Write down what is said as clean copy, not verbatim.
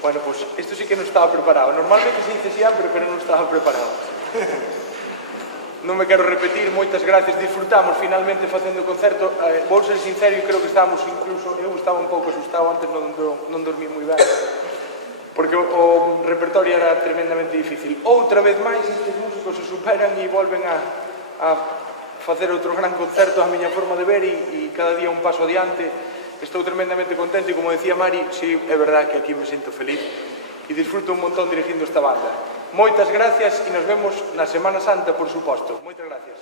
Bueno, pues esto sí que no estaba preparado. Normalmente se dice siempre, pero non estaba preparado. Non me quero repetir, moitas gracias, disfrutamos finalmente facendo o concerto. Vou ser sincero, e creo que estábamos incluso, eu estaba un pouco asustado antes, non dormí moi ben, porque o repertorio era tremendamente difícil. Outra vez máis, estes músicos se superan e volven a facer outro gran concerto a miña forma de ver e cada día un paso adiante. Estou tremendamente contento e, como decía Mari, sí, é verdad que aquí me sinto feliz e disfruto un montón dirigindo esta banda. Moitas gracias e nos vemos na Semana Santa, por suposto. Moitas gracias.